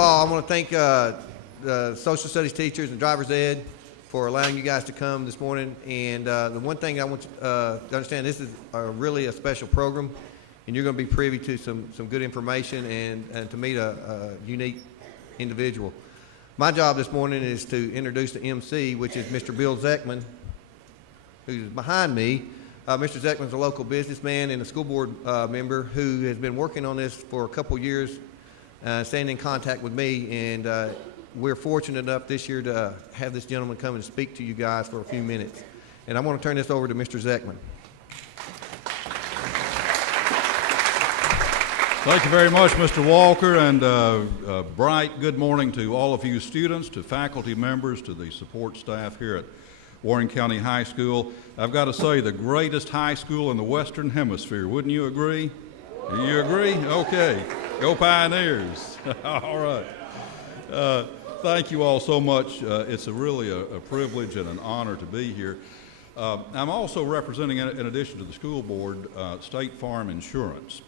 all, I want to thank the social studies teachers and driver's ed for allowing you guys to come this morning. And the one thing I want you to understand, this is really a special program, and you're going to be privy to some good information and to meet a unique individual. My job this morning is to introduce the MC, which is Mr. Bill Zeckman, who's behind me. Mr. Zeckman's a local businessman and a school board member who has been working on this for a couple years, staying in contact with me, and we're fortunate enough this year to have this gentleman come and speak to you guys for a few minutes. And I want to turn this over to Mr. Zeckman. Thank you very much, Mr. Walker, and bright good morning to all of you students, to faculty members, to the support staff here at Warren County High School. I've got to say, the greatest high school in the Western Hemisphere. Wouldn't you agree? Do you agree? Okay. Go Pioneers. All right. Thank you all so much. It's really a privilege and an honor to be here. I'm also representing, in addition to the school board, State Farm Insurance.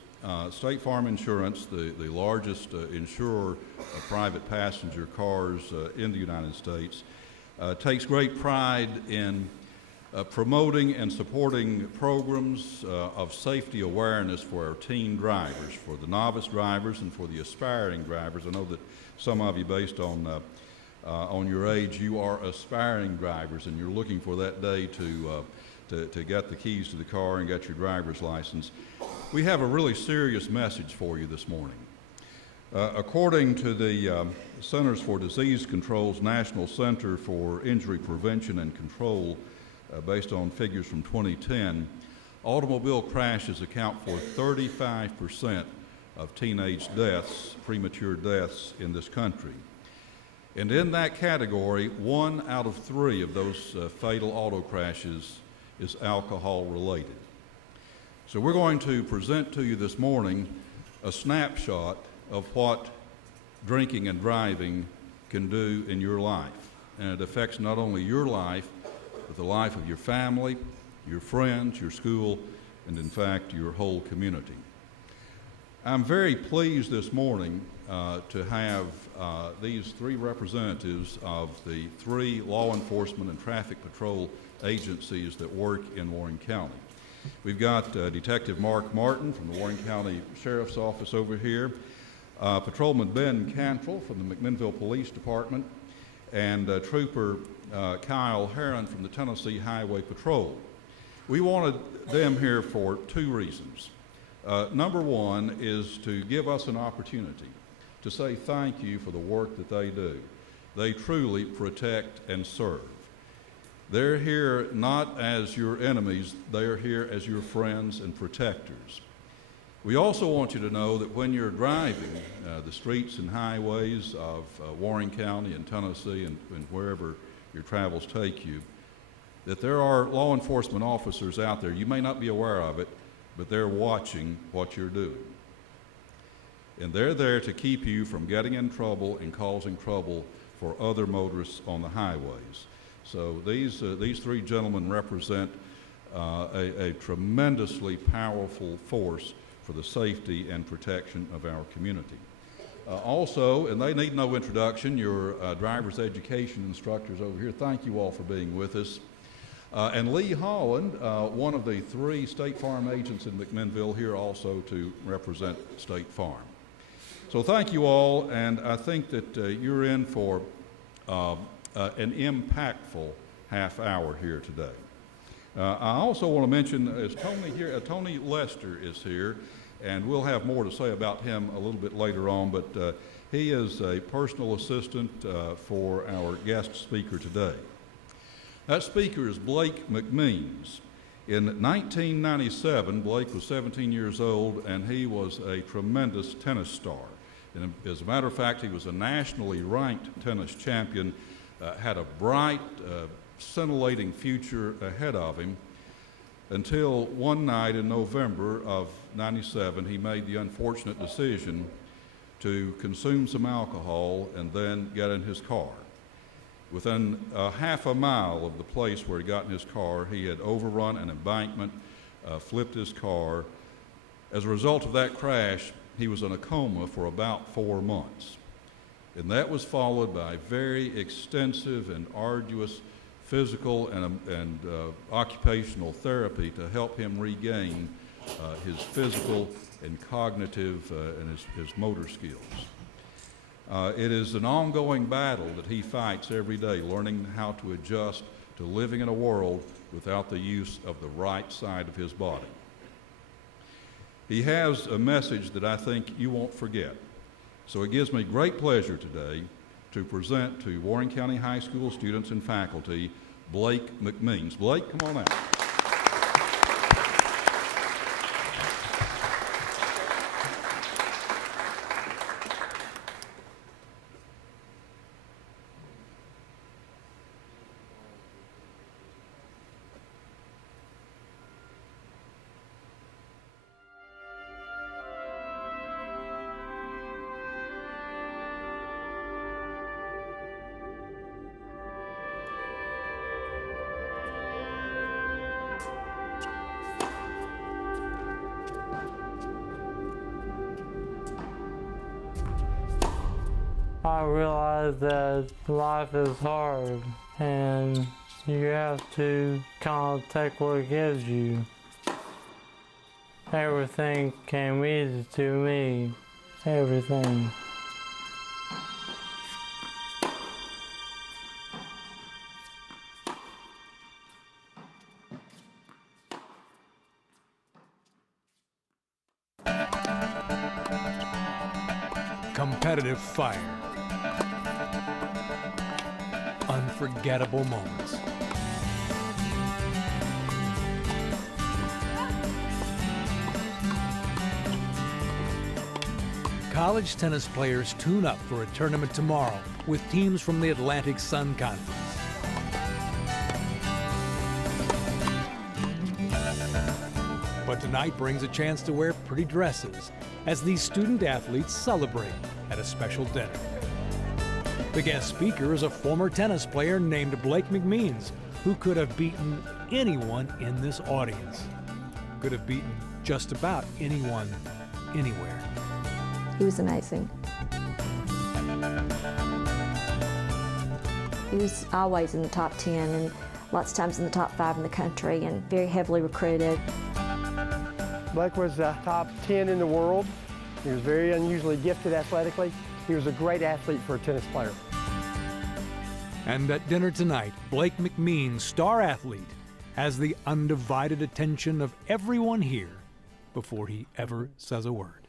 State Farm Insurance, the largest insurer of private passenger cars in the United States, takes great pride in promoting and supporting programs of safety awareness for our teen drivers, for the novice drivers and for the aspiring drivers. I know that some of you, based on your age, you are aspiring drivers and you're looking for that day to get the keys to the car and get your driver's license. We have a really serious message for you this morning. According to the Centers for Disease Control's National Center for Injury Prevention and Control, based on figures from 2010, automobile crashes account for 35% of teenage deaths, premature deaths in this country. And in that category, 1 out of 3 of those fatal auto crashes is alcohol related. So we're going to present to you this morning a snapshot of what drinking and driving can do in your life. And it affects not only your life, but the life of your family, your friends, your school, and in fact, your whole community. I'm very pleased this morning to have these 3 representatives of the 3 law enforcement and traffic patrol agencies that work in Warren County. We've got Detective Mark Martin from the Warren County Sheriff's Office over here, Patrolman Ben Cantrell from the McMinnville Police Department, and Trooper Kyle Heron from the Tennessee Highway Patrol. We wanted them here for 2 reasons. Number 1 is to give us an opportunity to say thank you for the work that they do. They truly protect and serve. They're here not as your enemies, they're here as your friends and protectors. We also want you to know that when you're driving the streets and highways of Warren County and Tennessee and wherever your travels take you, that there are law enforcement officers out there. You may not be aware of it, but they're watching what you're doing. And they're there to keep you from getting in trouble and causing trouble for other motorists on the highways. So these 3 gentlemen represent a tremendously powerful force for the safety and protection of our community. Also, and they need no introduction, your driver's education instructors over here, thank you all for being with us. And Lee Holland, one of the 3 State Farm agents in McMinnville, here also to represent State Farm. So thank you all, and I think that you're in for an impactful half hour here today. I also want to mention, is Tony here? Tony Lester is here, and we'll have more to say about him a little bit later on, but he is a personal assistant for our guest speaker today. That speaker is Blake Mcmeans. In 1997, Blake was 17 years old, and he was a tremendous tennis star. And as a matter of fact, he was a nationally ranked tennis champion, had a bright, scintillating future ahead of him until one night in November of '97, he made the unfortunate decision to consume some alcohol and then get in his car. Within half a mile of the place where he got in his car, he had overrun an embankment, flipped his car. As a result of that crash, he was in a coma for about 4 months. And that was followed by very extensive and arduous physical and occupational therapy to help him regain his physical and cognitive and his motor skills. It is an ongoing battle that he fights every day, learning how to adjust to living in a world without the use of the right side of his body. He has a message that I think you won't forget. So it gives me great pleasure today to present to Warren County High School students and faculty Blake Mcmeans. Blake, come on out. I realized that life is hard and you have to kind of take what it gives you. Everything came easy to me, everything. Competitive fire. Unforgettable moments. College tennis players tune up for a tournament tomorrow with teams from the Atlantic Sun Conference. But tonight brings a chance to wear pretty dresses as these student athletes celebrate at a special dinner. The guest speaker is a former tennis player named Blake Mcmeans, who could have beaten anyone in this audience. Could have beaten just about anyone, anywhere. He was amazing. He was always in the top 10 and lots of times in the top 5 in the country and very heavily recruited. Blake was top 10 in the world. He was very unusually gifted athletically. He was a great athlete for a tennis player. And at dinner tonight, Blake Mcmeans, star athlete, has the undivided attention of everyone here before he ever says a word.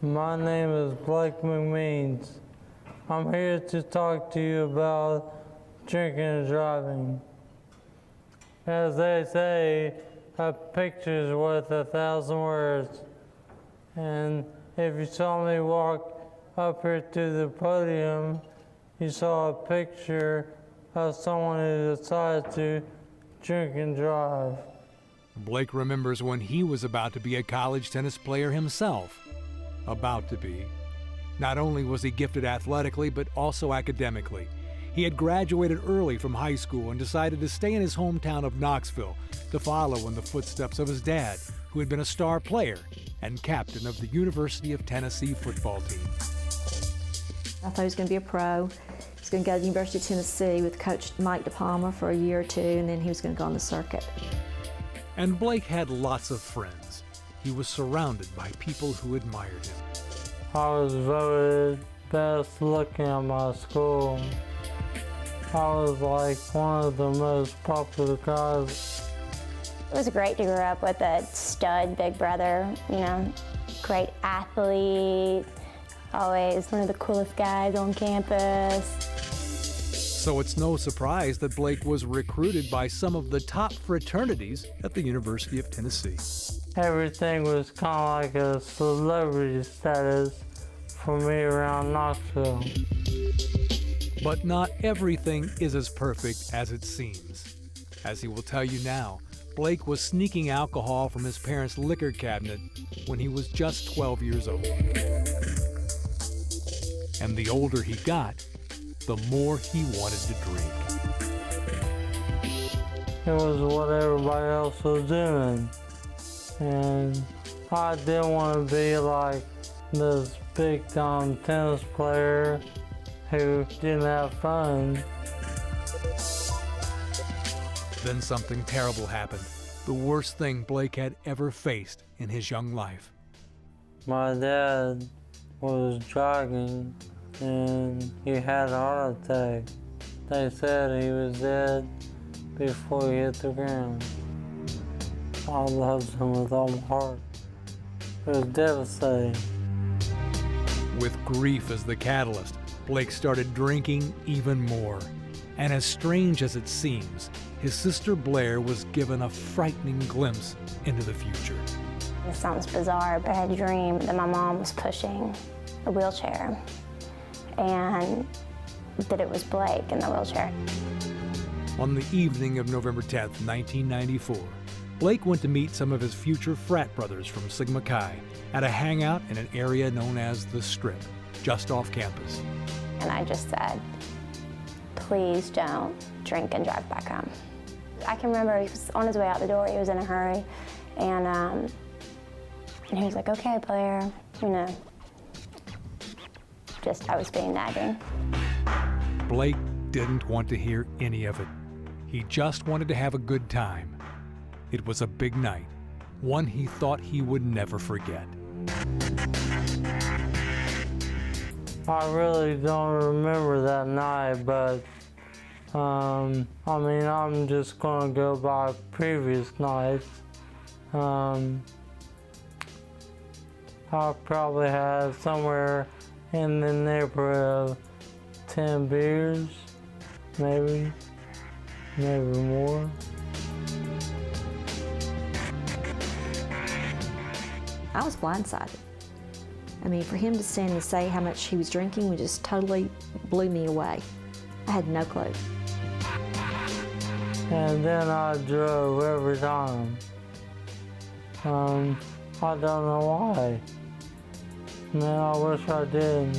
My name is Blake Mcmeans. I'm here to talk to you about drinking and driving. As they say, a picture's worth 1,000 words. And if you saw me walk up here to the podium, you saw a picture of someone who decided to drink and drive. Blake remembers when he was about to be a college tennis player himself. About to be. Not only was he gifted athletically, but also academically. He had graduated early from high school and decided to stay in his hometown of Knoxville to follow in the footsteps of his dad, who had been a star player and captain of the University of Tennessee football team. I thought he was going to be a pro. He was going to go to the University of Tennessee with Coach Mike DePalma for a year or two, and then he was going to go on the circuit. And Blake had lots of friends. He was surrounded by people who admired him. I was voted best looking at my school. I was like one of the most popular guys. It was great to grow up with a stud big brother, you know, great athlete, always one of the coolest guys on campus. So it's no surprise that Blake was recruited by some of the top fraternities at the University of Tennessee. Everything was kind of like a celebrity status for me around Knoxville. But not everything is as perfect as it seems. As he will tell you now, Blake was sneaking alcohol from his parents' liquor cabinet when he was just 12 years old. And the older he got, the more he wanted to drink. It was what everybody else was doing. And I didn't want to be like this big-time tennis player who didn't have fun. Then something terrible happened. The worst thing Blake had ever faced in his young life. My dad was jogging and he had a heart attack. They said he was dead before he hit the ground. I loved him with all my heart. It was devastating. With grief as the catalyst, Blake started drinking even more. And as strange as it seems, his sister Blair was given a frightening glimpse into the future. It sounds bizarre, but I had a dream that my mom was pushing a wheelchair and that it was Blake in the wheelchair. On the evening of November 10th, 1994, Blake went to meet some of his future frat brothers from Sigma Chi at a hangout in an area known as the Strip, just off campus. And I just said, please don't drink and drive back home. I can remember he was on his way out the door, he was in a hurry, and he was like, okay, Blair, you know, just, I was being nagging. Blake didn't want to hear any of it. He just wanted to have a good time. It was a big night, one he thought he would never forget. I really don't remember that night, but I mean, I'm just gonna go by previous nights. I probably had somewhere in the neighborhood of 10 beers, maybe more. I was blindsided. I mean, for him to stand and say how much he was drinking was just totally blew me away. I had no clue. And then I drove every time. I don't know why. Man, I wish I did.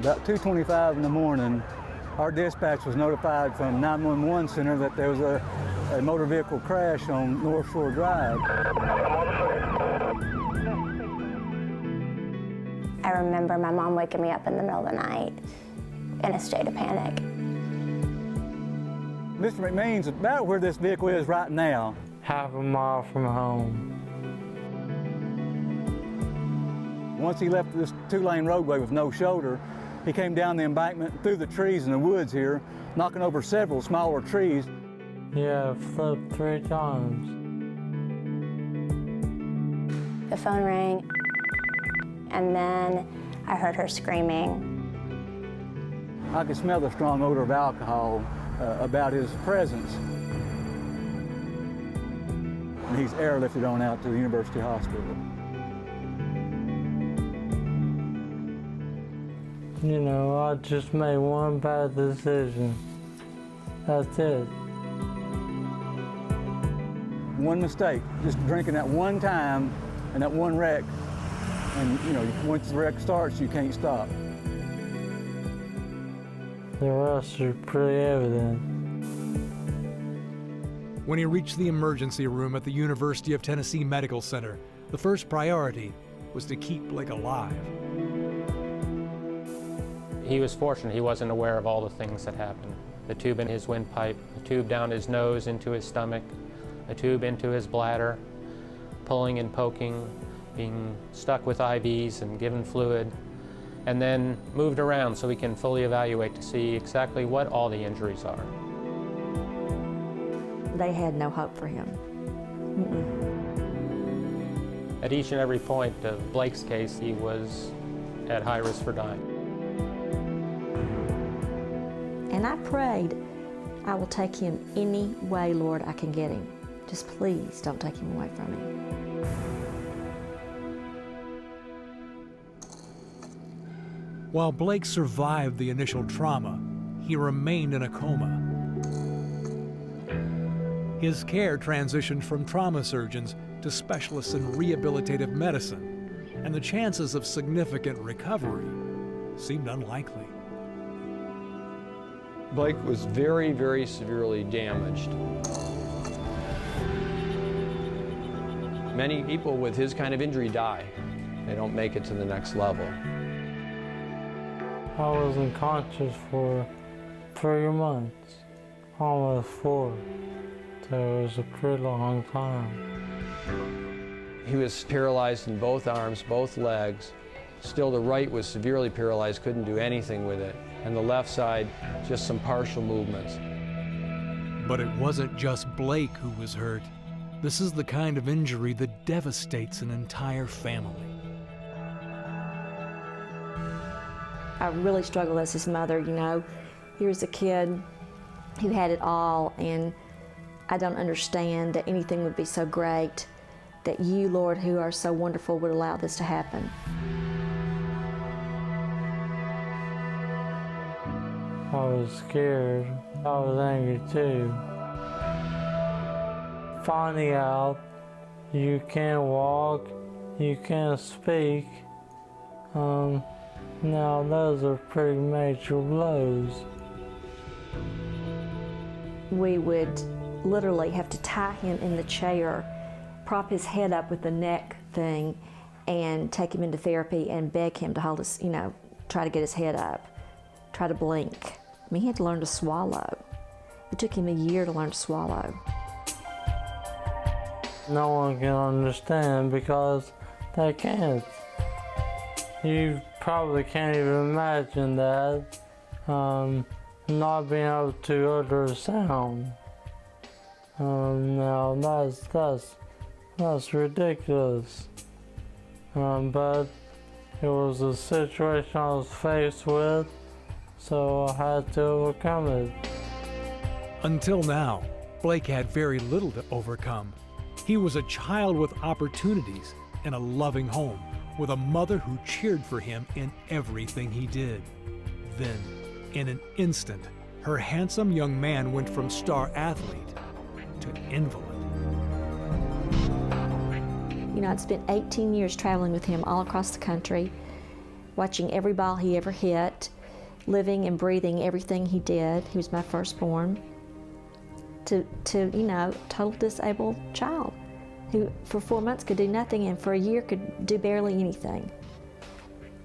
About 2:25 in the morning, our dispatch was notified from 911 center that there was a motor vehicle crash on North Shore Drive. I remember my mom waking me up in the middle of the night in a state of panic. Mr. Mcmeans, about where this vehicle is right now. Half a mile from home. Once he left this two-lane roadway with no shoulder, he came down the embankment through the trees in the woods here, knocking over several smaller trees. Yeah, flipped 3 times. The phone rang, and then I heard her screaming. I could smell the strong odor of alcohol about his presence. And he's airlifted on out to the University Hospital. You know, I just made one bad decision. That's it. One mistake, just drinking that one time and that one wreck, and you know, once the wreck starts, you can't stop. The rest are pretty evident. When he reached the emergency room at the University of Tennessee Medical Center, the first priority was to keep Blake alive. He was fortunate he wasn't aware of all the things that happened. The tube in his windpipe, the tube down his nose into his stomach, a tube into his bladder, pulling and poking, being stuck with IVs and given fluid, and then moved around so we can fully evaluate to see exactly what all the injuries are. They had no hope for him. At each and every point of Blake's case, he was at high risk for dying. And I prayed, I will take him any way, Lord, I can get him. Just please don't take him away from me. While Blake survived the initial trauma, he remained in a coma. His care transitioned from trauma surgeons to specialists in rehabilitative medicine, and the chances of significant recovery seemed unlikely. Blake was very, very severely damaged. Many people with his kind of injury die. They don't make it to the next level. I was unconscious for 3 months, almost 4. So it was a pretty long time. He was paralyzed in both arms, both legs. Still, the right was severely paralyzed, couldn't do anything with it. And the left side, just some partial movements. But it wasn't just Blake who was hurt. This is the kind of injury that devastates an entire family. I really struggled as his mother, you know. Here's a kid who had it all, and I don't understand that anything would be so great that you, Lord, who are so wonderful, would allow this to happen. I was scared. I was angry too. Finding out you can't walk, you can't speak, now those are pretty major blows. We would literally have to tie him in the chair, prop his head up with the neck thing, and take him into therapy and beg him to hold us, you know, try to get his head up, try to blink. I mean, he had to learn to swallow. It took him a year to learn to swallow. No one can understand because they can't. You probably can't even imagine that, not being able to utter a sound. Now that's ridiculous. But it was a situation I was faced with, so I had to overcome it. Until now, Blake had very little to overcome. He was a child with opportunities and a loving home, with a mother who cheered for him in everything he did. Then, in an instant, her handsome young man went from star athlete to invalid. You know, I'd spent 18 years traveling with him all across the country, watching every ball he ever hit, living and breathing everything he did. He was my firstborn. To you know, total disabled child who for 4 months could do nothing and for a year could do barely anything.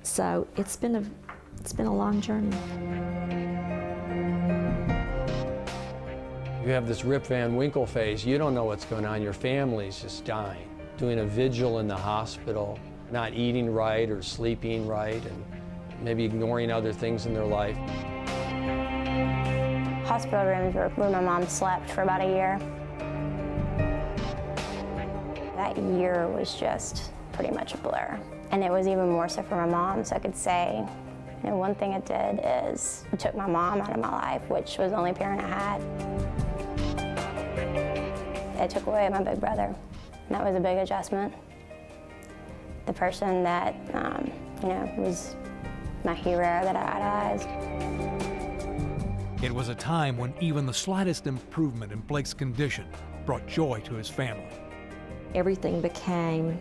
So it's been a long journey. You have this Rip Van Winkle phase. You don't know what's going on. Your family's just dying. Doing a vigil in the hospital, not eating right or sleeping right, and maybe ignoring other things in their life. Hospital rooms where my mom slept for about a year. That year was just pretty much a blur. And it was even more so for my mom, so I could say, you know, one thing it did is it took my mom out of my life, which was the only parent I had. It took away my big brother, and that was a big adjustment. The person that, you know, was my hero that I idolized. It was a time when even the slightest improvement in Blake's condition brought joy to his family. Everything became,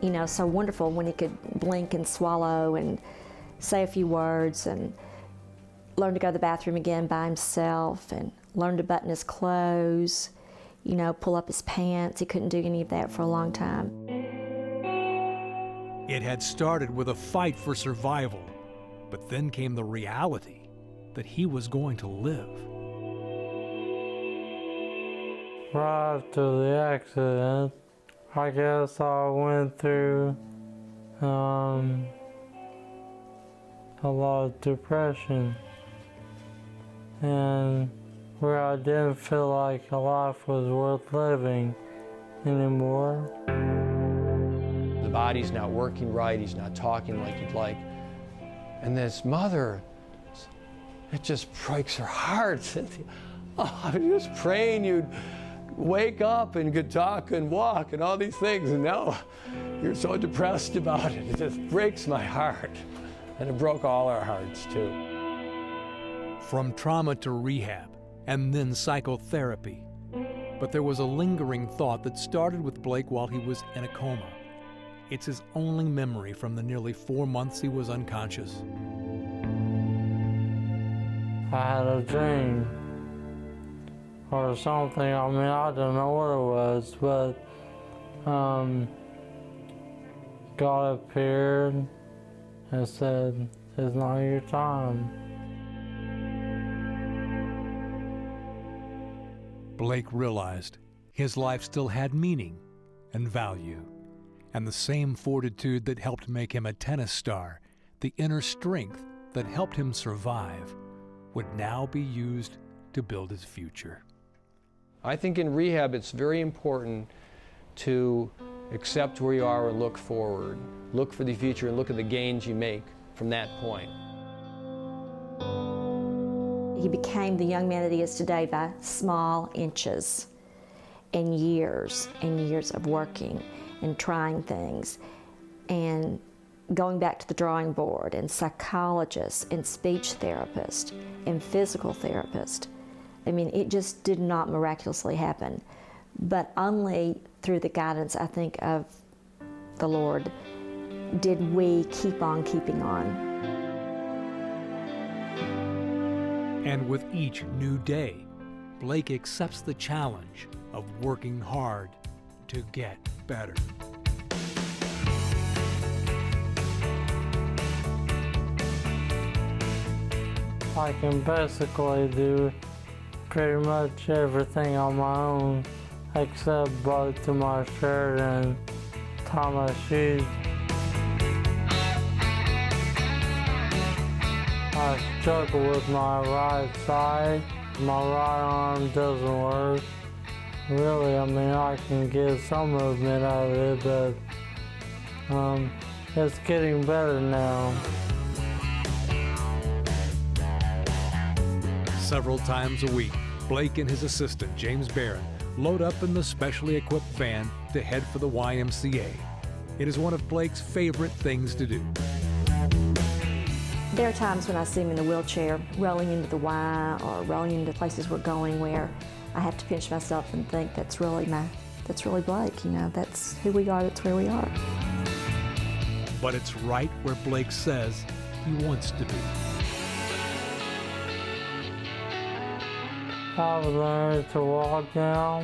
you know, so wonderful when he could blink and swallow and say a few words and learn to go to the bathroom again by himself and learn to button his clothes, you know, pull up his pants. He couldn't do any of that for a long time. It had started with a fight for survival, but then came the reality that he was going to live. Right after the accident, I guess I went through a lot of depression, and where I didn't feel like life was worth living anymore. The body's not working right, he's not talking like you'd like. And this mother, it just breaks her heart. Oh, I'm just praying you'd wake up and could talk and walk and all these things, and now you're so depressed about it. It just breaks my heart. And it broke all our hearts, too. From trauma to rehab, and then psychotherapy. But there was a lingering thought that started with Blake while he was in a coma. It's his only memory from the nearly 4 months he was unconscious. I had a dream or something. I mean, I don't know what it was, but God appeared and said, "It's not your time." Blake realized his life still had meaning and value, and the same fortitude that helped make him a tennis star, the inner strength that helped him survive, would now be used to build his future. I think in rehab it's very important to accept where you are and look forward. Look for the future and look at the gains you make from that point. He became the young man that he is today by small inches and years of working and trying things and going back to the drawing board, and psychologists and speech therapists and physical therapists. I mean, it just did not miraculously happen, but only through the guidance, I think, of the Lord did we keep on keeping on. And with each new day, Blake accepts the challenge of working hard to get better. I can basically do pretty much everything on my own except button my shirt and tie my shoes. I struggle with my right side. My right arm doesn't work. Really, I mean, I can get some movement out of it, but it's getting better now. Several times a week, Blake and his assistant, James Barron, load up in the specially equipped van to head for the YMCA. It is one of Blake's favorite things to do. There are times when I see him in the wheelchair rolling into the Y or rolling into places we're going where I have to pinch myself and think that's really Blake, you know, that's who we are, that's where we are. But it's right where Blake says he wants to be. I've learned to walk now.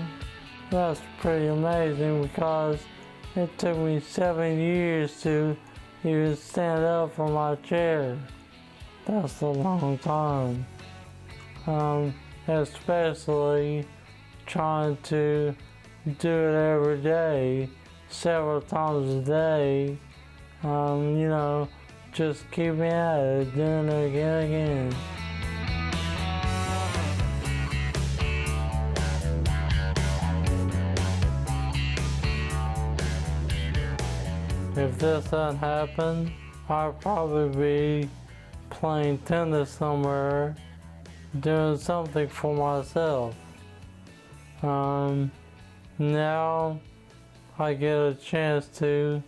That's pretty amazing because it took me 7 years to even stand up from my chair. That's a long time. Especially trying to do it every day, several times a day. You know, just keeping at it, doing it again and again. If this hadn't happened, I'd probably be playing tennis somewhere, doing something for myself. Now I get a chance to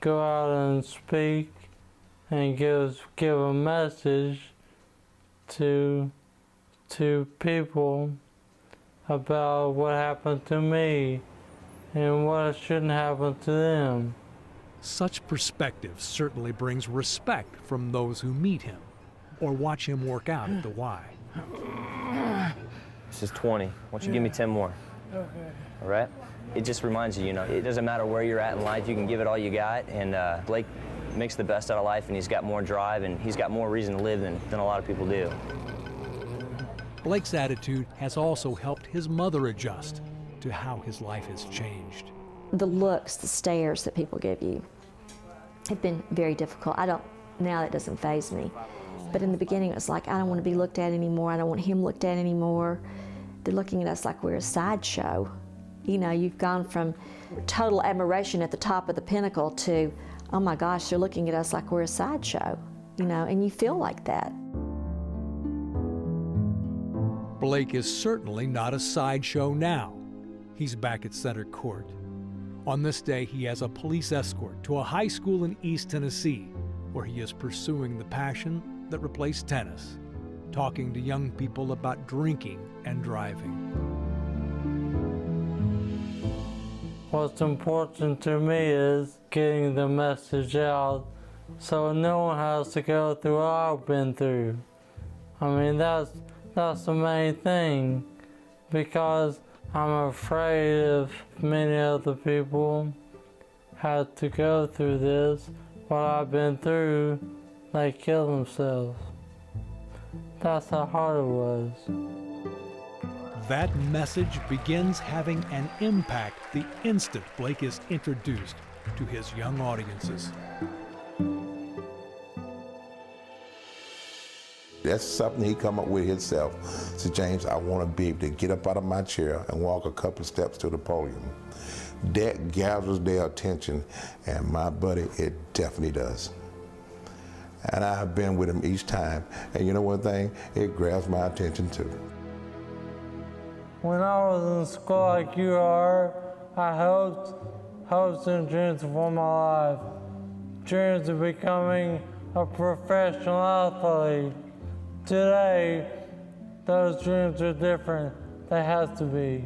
go out and speak and give a message to people about what happened to me and what shouldn't happen to them. Such perspective certainly brings respect from those who meet him or watch him work out at the Y. This is 20. Why don't you give me 10 more? Okay. All right? It just reminds you, you know, it doesn't matter where you're at in life, you can give it all you got, and Blake makes the best out of life, and he's got more drive, and he's got more reason to live than a lot of people do. Blake's attitude has also helped his mother adjust to how his life has changed. The looks, the stares that people give you have been very difficult. Now that doesn't faze me. But in the beginning, it was like, I don't want to be looked at anymore. I don't want him looked at anymore. They're looking at us like we're a sideshow. You know, you've gone from total admiration at the top of the pinnacle to, oh my gosh, they're looking at us like we're a sideshow, you know, and you feel like that. Blake is certainly not a sideshow now. He's back at center court. On this day, he has a police escort to a high school in East Tennessee, where he is pursuing the passion that replaced tennis, talking to young people about drinking and driving. What's important to me is getting the message out so no one has to go through what I've been through. I mean, that's the main thing, because I'm afraid if many other people had to go through this, what I've been through, they kill themselves. That's how hard it was. That message begins having an impact the instant Blake is introduced to his young audiences. That's something he come up with himself. So James, I want to be able to get up out of my chair and walk a couple steps to the podium. That gathers their attention, and my buddy, it definitely does. And I have been with him each time, and you know one thing? It grabs my attention too. When I was in school like you are, I hopes and dreams for my life. Dreams of becoming a professional athlete. Today, those dreams are different. They have to be.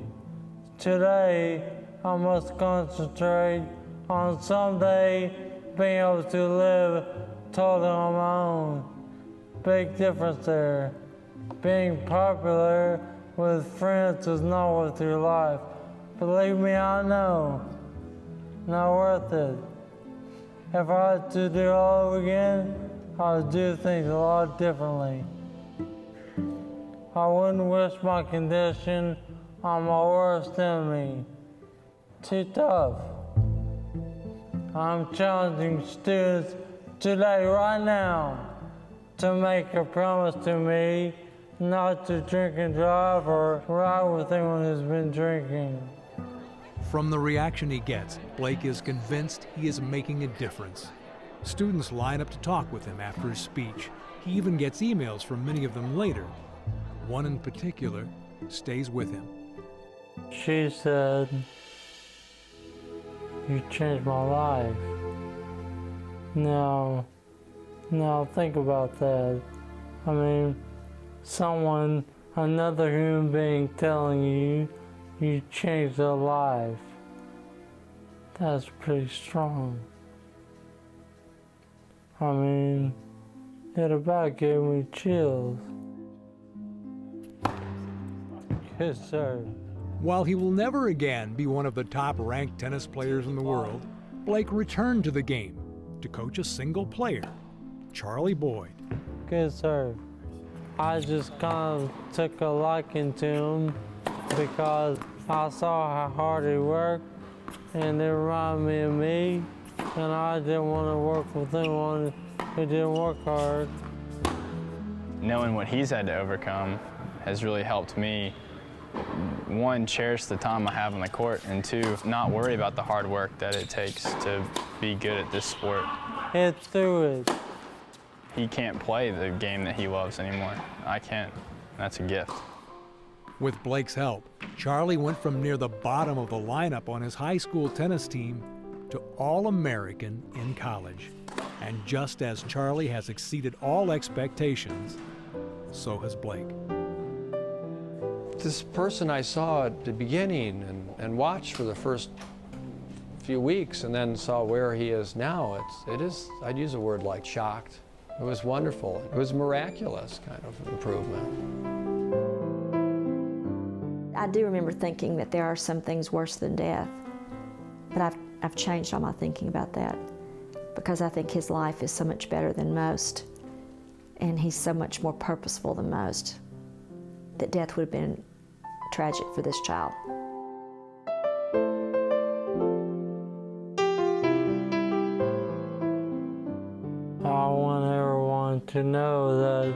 Today, I must concentrate on someday being able to live totally on my own. Big difference there. Being popular with friends is not worth your life. Believe me, I know. Not worth it. If I had to do it all over again, I would do things a lot differently. I wouldn't wish my condition on my worst enemy. Too tough. I'm challenging students today, right now, to make a promise to me not to drink and drive or ride with anyone who's been drinking. From the reaction he gets, Blake is convinced he is making a difference. Students line up to talk with him after his speech. He even gets emails from many of them later. One in particular stays with him. She said, "You changed my life." Now think about that. I mean, another human being telling you you changed their life. That's pretty strong. I mean, it about gave me chills. Yes, sir. While he will never again be one of the top-ranked tennis players in the world, Blake returned to the game to coach a single player, Charlie Boyd. Good, sir. I just kind of took a liking to him because I saw how hard he worked, and it reminded me of me, and I didn't want to work with anyone who didn't work hard. Knowing what he's had to overcome has really helped me, one, cherish the time I have on the court, and two, not worry about the hard work that it takes to be good at this sport. Hit through it. He can't play the game that he loves anymore. I can. That's a gift. With Blake's help, Charlie went from near the bottom of the lineup on his high school tennis team to All-American in college. And just as Charlie has exceeded all expectations, so has Blake. This person I saw at the beginning and watched for the first few weeks and then saw where he is now, I'd use a word like shocked. It was wonderful. It was miraculous kind of improvement. I do remember thinking that there are some things worse than death, but I've changed all my thinking about that because I think his life is so much better than most, and he's so much more purposeful than most, that death would have been tragic for this child. I want everyone to know that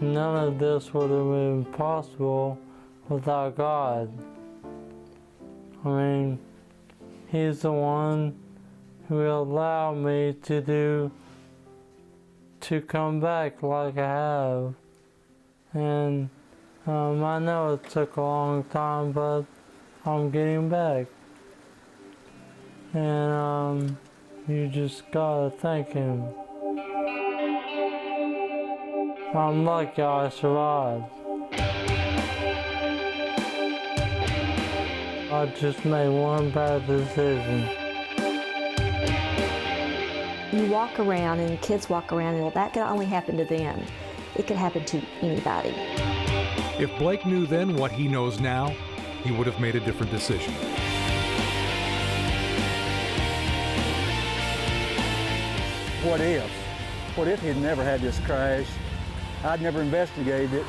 none of this would have been possible without God. I mean, He's the one who allowed me to come back like I have. And I know it took a long time, but I'm getting back. And you just gotta thank Him. I'm lucky I survived. I I just made one bad decision. You walk around and kids walk around, and that could only happen to them. It could happen to anybody. If Blake knew then what he knows now, he would have made a different decision. What if? What if he'd never had this crash? I'd never investigated it.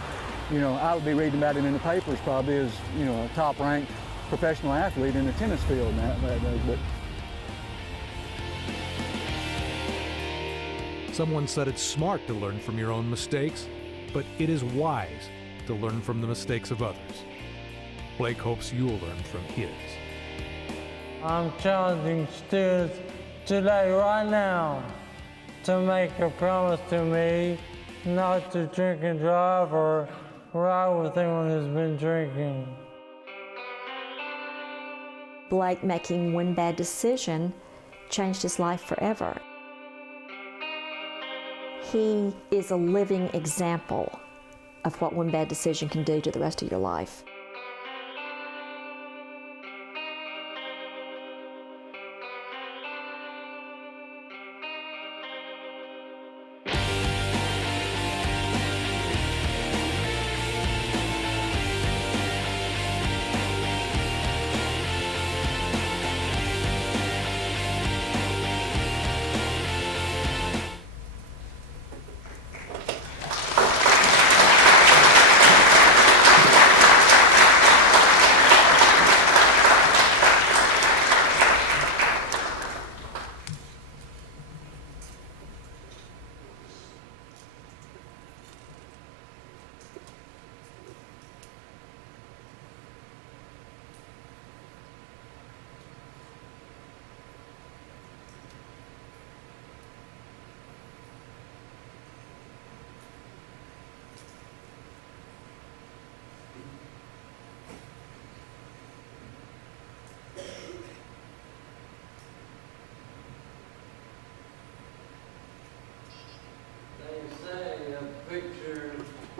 You know, I would be reading about him in the papers probably as, you know, a top-ranked professional athlete in the tennis field nowadays. But Someone said it's smart to learn from your own mistakes, but it is wise to learn from the mistakes of others. Blake hopes you'll learn from his. I'm challenging students today, right now, to make a promise to me not to drink and drive or ride with anyone who's been drinking. Blake making one bad decision changed his life forever. He is a living example of what one bad decision can do to the rest of your life.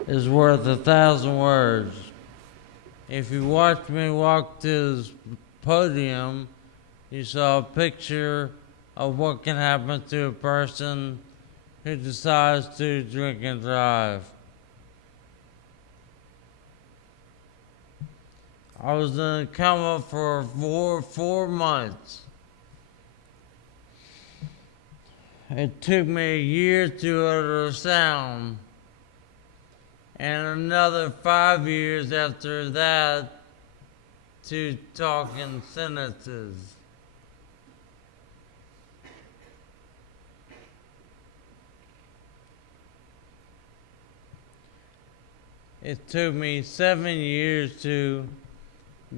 Is worth 1,000 words. If you watched me walk to this podium, you saw a picture of what can happen to a person who decides to drink and drive. I was in a coma for four months. It took me a year to utter sound, and another 5 years after that to talk in sentences. It took me 7 years to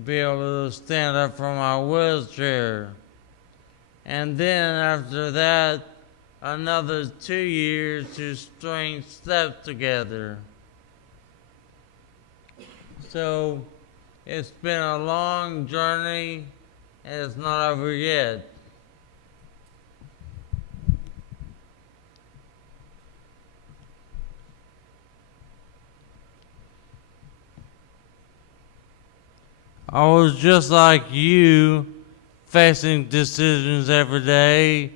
be able to stand up from my wheelchair. And then after that, another 2 years to string steps together. So it's been a long journey, and it's not over yet. I was just like you, facing decisions every day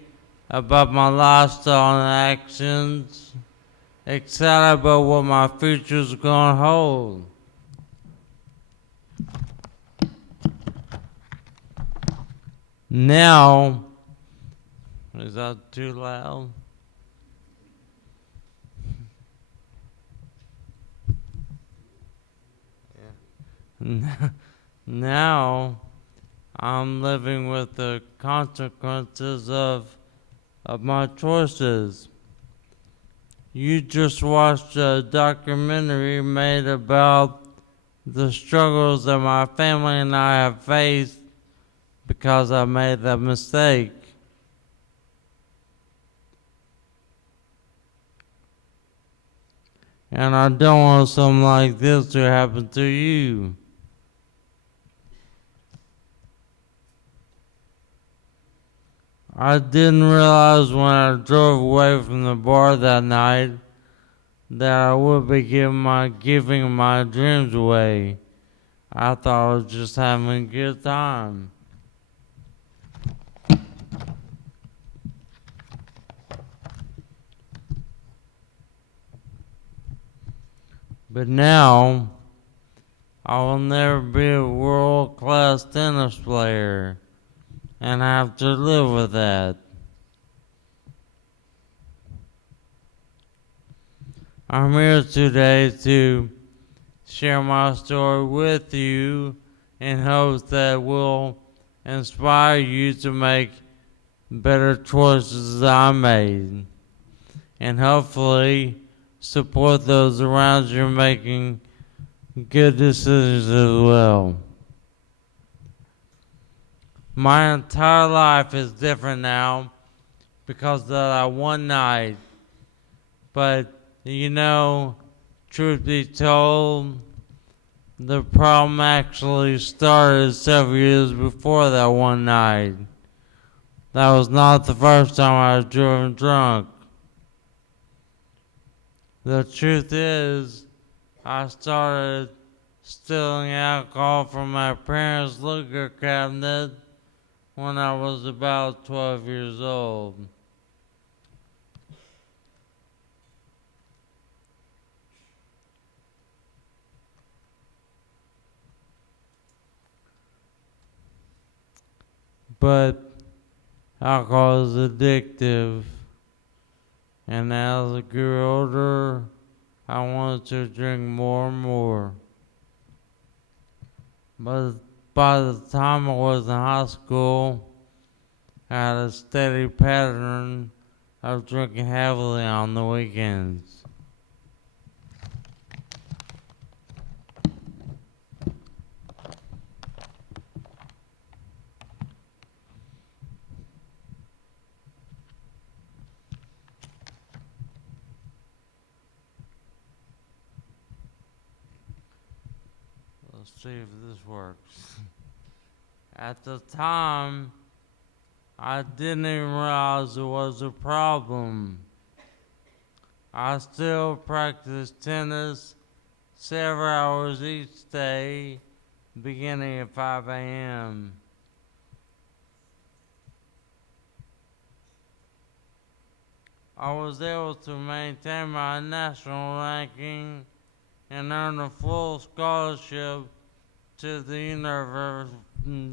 about my lifestyle and actions, excited about what my future's gonna hold. Now, is that too loud? Yeah. Now, I'm living with the consequences of my choices. You just watched a documentary made about the struggles that my family and I have faced because I made that mistake. And I don't want something like this to happen to you. I didn't realize when I drove away from the bar that night that I would be giving my dreams away. I thought I was just having a good time. But now, I will never be a world-class tennis player, and I have to live with that. I'm here today to share my story with you in hopes that it will inspire you to make better choices than I made, and hopefully support those around you making good decisions as well. My entire life is different now because of that one night. But, you know, truth be told, the problem actually started several years before that one night. That was not the first time I was driven drunk. The truth is, I started stealing alcohol from my parents' liquor cabinet when I was about 12 years old. But alcohol is addictive, and as I grew older, I wanted to drink more and more. But by the time I was in high school, I had a steady pattern of drinking heavily on the weekends. Let's see if this works. At the time, I didn't even realize it was a problem. I still practiced tennis several hours each day, beginning at 5 a.m. I was able to maintain my national ranking and earn a full scholarship to the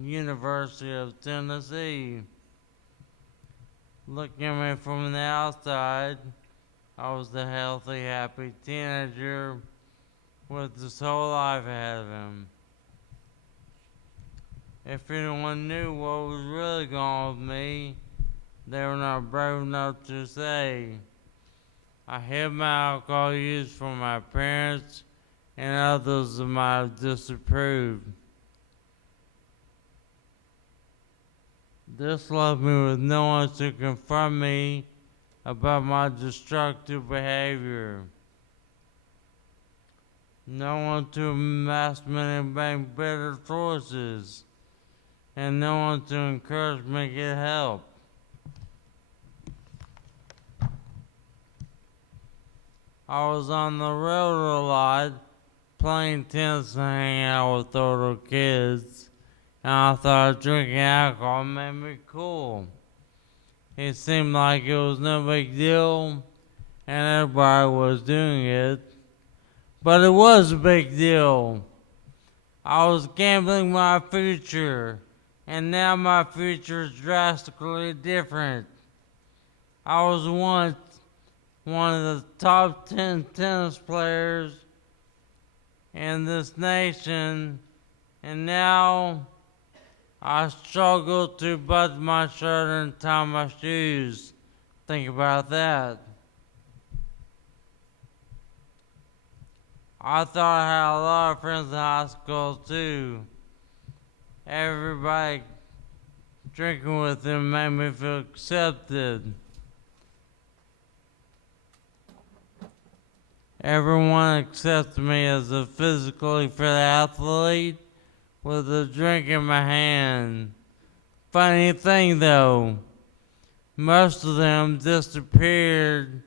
University of Tennessee. Looking at me from the outside, I was a healthy, happy teenager with his whole life ahead of him. If anyone knew what was really going on with me, they were not brave enough to say. I hid my alcohol use from my parents and others that might have disapproved. This left me with no one to confront me about my destructive behavior. No one to ask me to make better choices, and no one to encourage me to get help. I was on the road a lot, playing tennis and hanging out with older kids, and I thought drinking alcohol made me cool. It seemed like it was no big deal, and everybody was doing it. But it was a big deal. I was gambling my future, and now my future is drastically different. I was once one of the top 10 tennis players in this nation, and now I struggle to button my shirt and tie my shoes. Think about that. I thought I had a lot of friends in high school too. Everybody drinking with them made me feel accepted. Everyone accepted me as a physically fit athlete with a drink in my hand. Funny thing though, most of them disappeared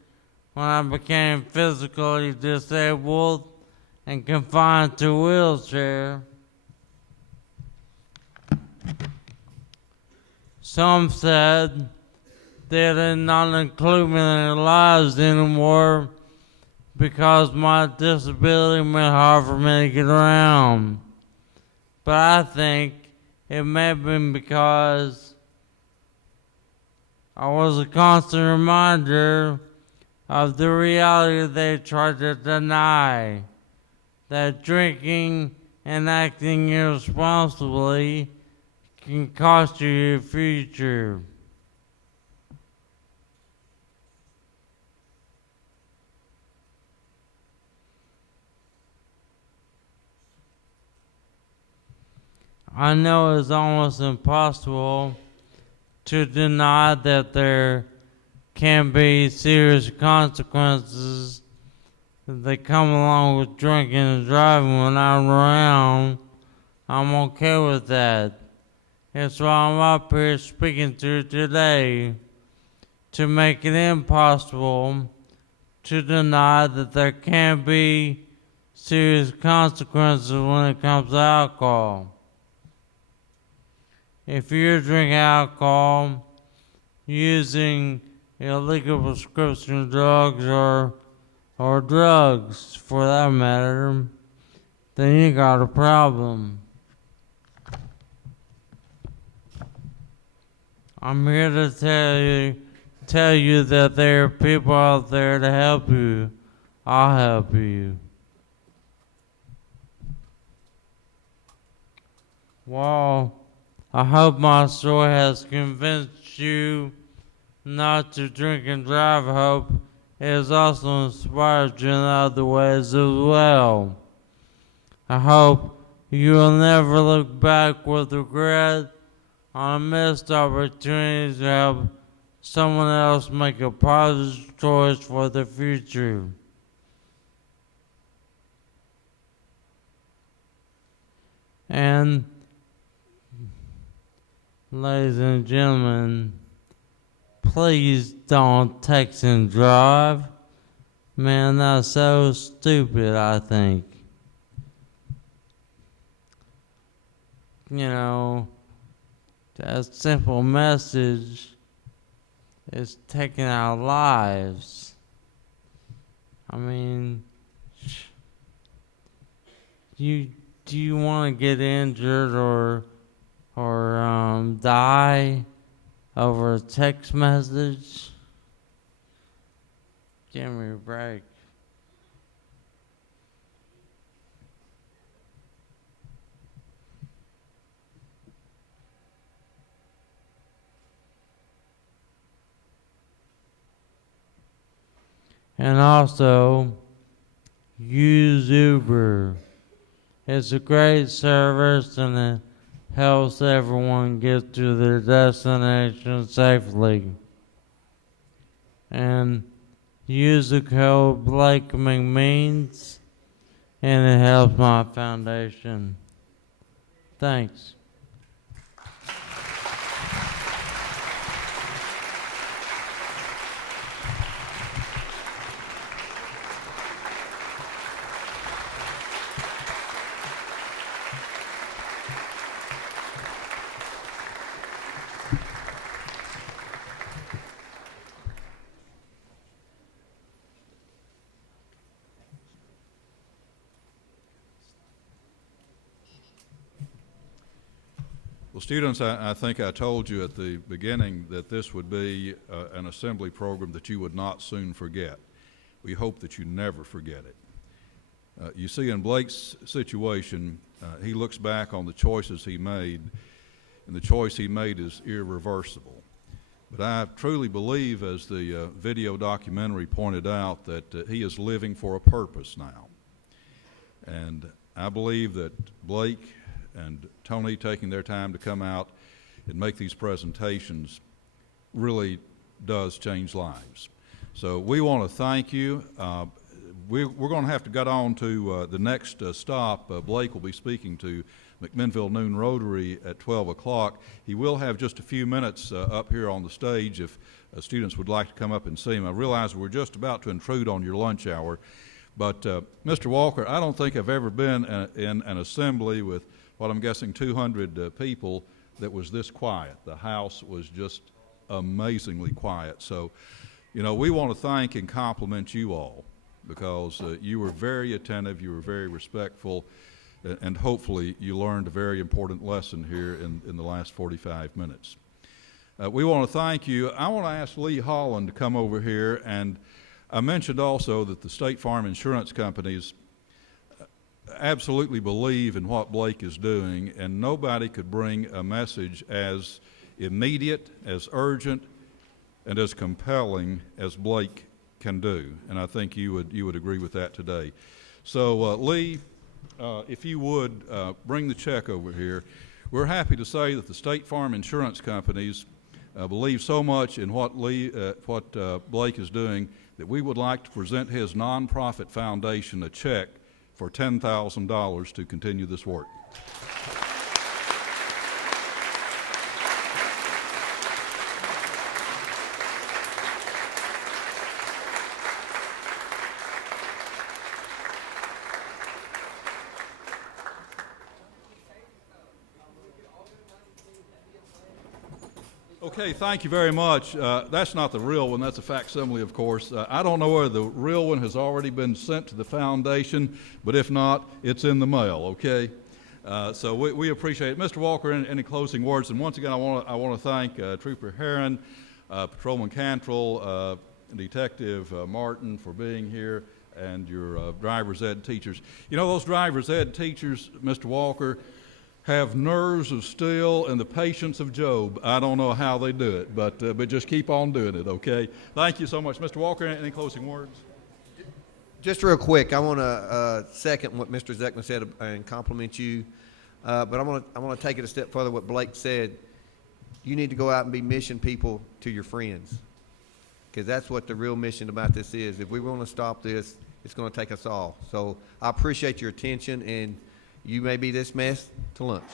when I became physically disabled and confined to a wheelchair. Some said they did not include me in their lives anymore because my disability made it hard for me to get around. But I think it may have been because I was a constant reminder of the reality they tried to deny, that drinking and acting irresponsibly can cost you your future. I know it's almost impossible to deny that there can be serious consequences that come along with drinking and driving when I'm around. I'm okay with that. That's why I'm up here speaking to you today, to make it impossible to deny that there can be serious consequences when it comes to alcohol. If you're drinking alcohol, using illegal prescription drugs or drugs for that matter, then you got a problem. I'm here to tell you that there are people out there to help you. I'll help you. Well, I hope my story has convinced you not to drink and drive. I hope it has also inspired you in other ways as well. I hope you will never look back with regret on a missed opportunity to help someone else make a positive choice for the future. And ladies and gentlemen, please don't text and drive. Man, that's so stupid, I think. You know, that simple message is taking our lives. I mean, do you want to get injured or die over a text message? Give me a break. And also, use Uber. It's a great service and it helps everyone get to their destination safely. And use the code Mcmeans and it helps my foundation. Thanks. Well, students, I think I told you at the beginning that this would be an assembly program that you would not soon forget. We hope that you never forget it. You see, in Blake's situation, he looks back on the choices he made, and the choice he made is irreversible. But I truly believe, as the video documentary pointed out, that he is living for a purpose now. And I believe that Blake and Tony taking their time to come out and make these presentations really does change lives. So we want to thank you. We're going to have to get on to the next stop. Blake will be speaking to McMinnville Noon Rotary at 12 o'clock. He will have just a few minutes up here on the stage if students would like to come up and see him. I realize we're just about to intrude on your lunch hour, but Mr. Walker, I don't think I've ever been in an assembly with what I'm guessing 200 people that was this quiet. The house was just amazingly quiet. So, you know, we want to thank and compliment you all because you were very attentive, you were very respectful, and hopefully you learned a very important lesson here in the last 45 minutes. We want to thank you. I want to ask Lee Holland to come over here, and I mentioned also that the State Farm insurance companies absolutely believe in what Blake is doing, and nobody could bring a message as immediate, as urgent, and as compelling as Blake can do. And I think you would agree with that today. So Lee, if you would bring the check over here. We're happy to say that the State Farm insurance companies believe so much in what Blake is doing that we would like to present his nonprofit foundation a check for $10,000 to continue this work. Okay, thank you very much. That's not the real one. That's a facsimile, of course. I don't know whether the real one has already been sent to the foundation, but if not, it's in the mail, okay? So we appreciate it. Mr. Walker, any closing words? And once again, I want to thank Trooper Herron, Patrolman Cantrell, Detective Martin for being here, and your driver's ed teachers. You know, those driver's ed teachers, Mr. Walker, have nerves of steel and the patience of Job. I don't know how they do it, but just keep on doing it, okay? Thank you so much. Mr. Walker, any closing words? Just real quick, I want to second what Mr. Zeckman said and compliment you, but I want to take it a step further. What Blake said, you need to go out and be mission people to your friends, because that's what the real mission about this is. If we want to stop this, it's going to take us all. So I appreciate your attention, and you may be dismissed to lunch.